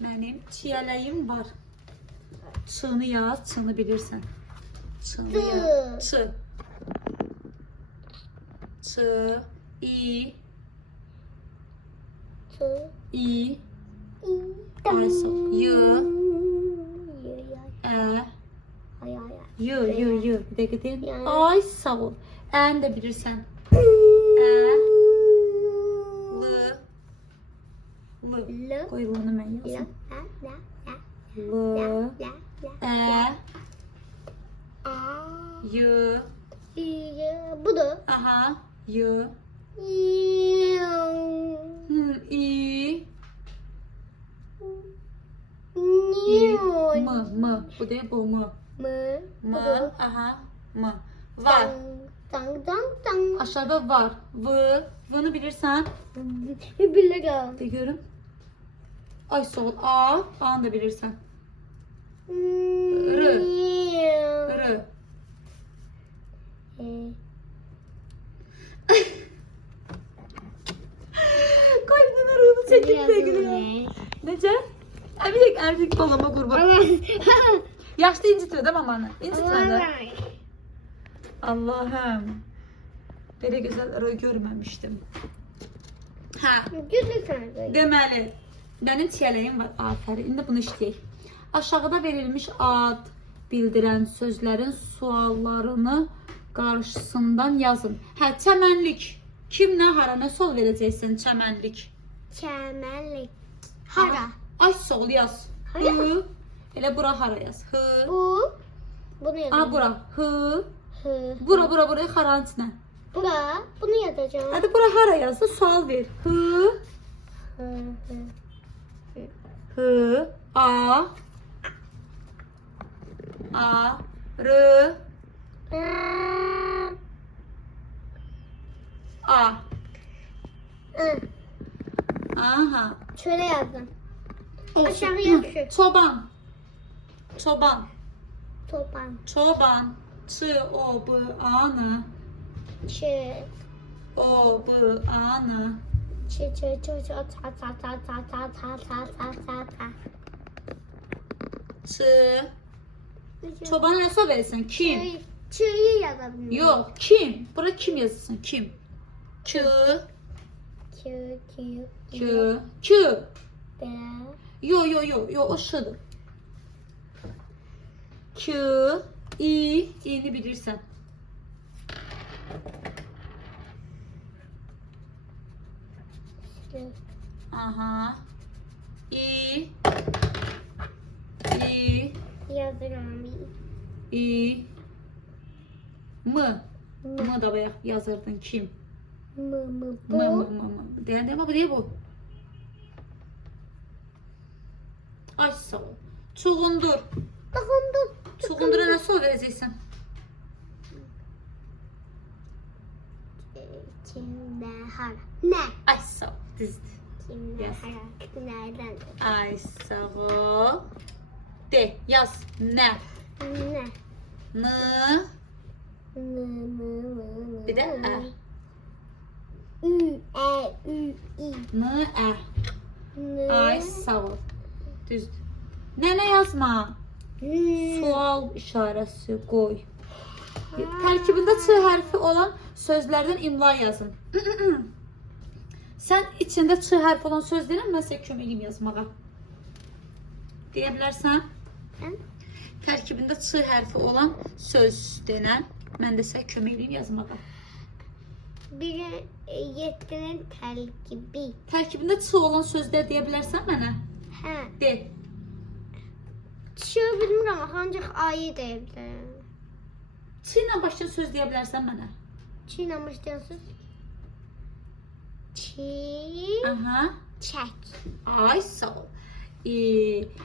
Mənim çiyələyim var. Çığını yaz, çığını bilirsən. Çığını yaz. Çı. Çı. İ. İ. Ayso. Y. E. Y. Bir dakika değil mi? Ay sağ ol. En de bilirsen. E. L. Koy bunu ben yazayım. L. E. Y. Budur. Aha. Y. İ. M. Bu değil bu mu? M. Aha. M. Var. Aşağıda var. V. V'ını bilirsen. Bilirim. De görüm. Ay sol. A. A'nı da bilirsen. R. R. Koyduğun arığını çekip de gülüyor. Nece? Bir dakika erkek balama kurban. Yaşlı incitiyor değil mi amanı? İncitmedi. Allah'ım. Böyle güzel arı görmemiştim. Ha. Deməli, benim çiyələyim var. Aferin. İndi bunu işləyək. Aşağıda verilmiş ad bildirən sözlərin suallarını qarşısından yazın. Hə, çəmənlik. Kim nə, hara, nə sual verəcəksən? Çəmənlik. Çəmənlik. Hara. Ay sol yaz. Hı. Elə bura hara yaz. Hı. Bu. Bunu yazacağım. A bura. Hı. Hı. Bura haranın içinə. Bura. Bunu yazacağım. Hadi bura hara yaz da sual ver. Hı. Hı. A. A. R. A. Aha. Şöyle yazdım. Aşağıya şu. Çoban. Çoban. Topan. Çoban. Ç o b a n. Ç. O b a n. Ç ta ta ta ta ta ta ta ta ta ta. Ç. Çobana ne sual verirsen? Kim? Ç'yi yazabilirim. Yok. Kim? Bura kim yazılsın? Kim? Ç. Q. Q. Q. B. Yo. O şudur. Q. İ. İ'ni bilirsen. Aha. İ. İ. Yazıyorum. İ. M. M da bayağı yazırdın. Kim? M. M. Deyəndə ama bu değil bu. Ay sağ ol. Çuğundur. Çuğundura nə sual verəcəksən? Kimdə hara? Ne? Ay sağ ol. Düzdür. Kimdə Yaz. hara? Nereden? Ay sağ ol. De yaz. Ne? Ne? N. Bir de E. Ü, İ. N. E. N. Ay sağ ol. Düzdür. Nene yazma. Sual işarəsi qoy. Tərkibində Ç hərfi olan sözlərdən imla yazın. Sən içində Ç hərfi olan söz deyirəm, mən sənə kömək edeyim yazmağa. Deyə bilərsən? Tərkibində Ç hərfi olan söz denən, mən də sənə kömək edeyim yazmağa. Biri yetkinin terkibi. Tərkibində Ç olan sözlər deyə bilərsən mənə? Hə. De. Şu bilmirəm, ancaq ayı deyibdim. Ç ilə başlayan söz deyə bilərsən mənə? Çi ilə başlayasınız. Çi. Aha. Çək. Ay sağ ol.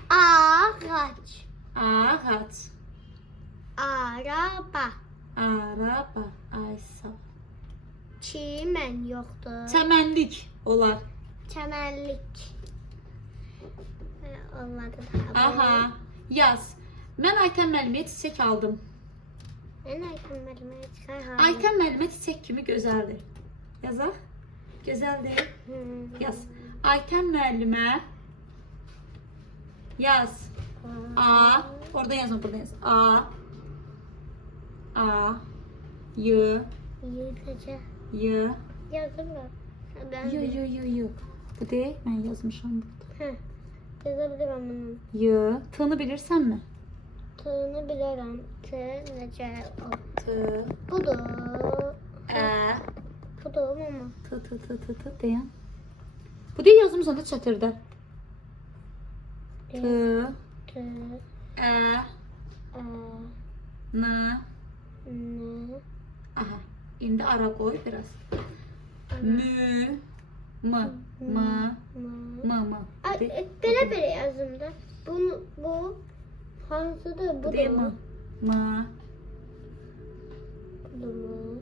Ağac. Ağac. Araba. Araba. Ay sağ ol. Çimən yoxdur. Çəmənlik olar. Çəmənlik. Olmadı. Aha. Yaz. Mən Aytən müəlliməyə çiçək aldım. Mən Aytən müəllimə çıxar. Aytən müəllimə çiçək kimi gözəldir. Yazaq. Gözəldir. Yaz. Aytən müəllimə Yaz. A. Orada yazma, burada yaz. A. A. Y. Yürütece. Y. Yazdım mı? Ben Y. Bu değil. Ben yazmışım burada. Heh. Yazabilirim bunu. Y. T'ını bilirsen mi? T'ını bilirim. T nece o. T. Bu da. E. Bu da ama. T diyen. Bu değil yazmışsan da çatırda. T. T. E. E. N. N. Aha. Şimdi ara koy biraz. Mü. M. M. Ay, bere yazdım da. Bu hansıdır? Bu Bu değil da mi? mı? M. Bu da mı?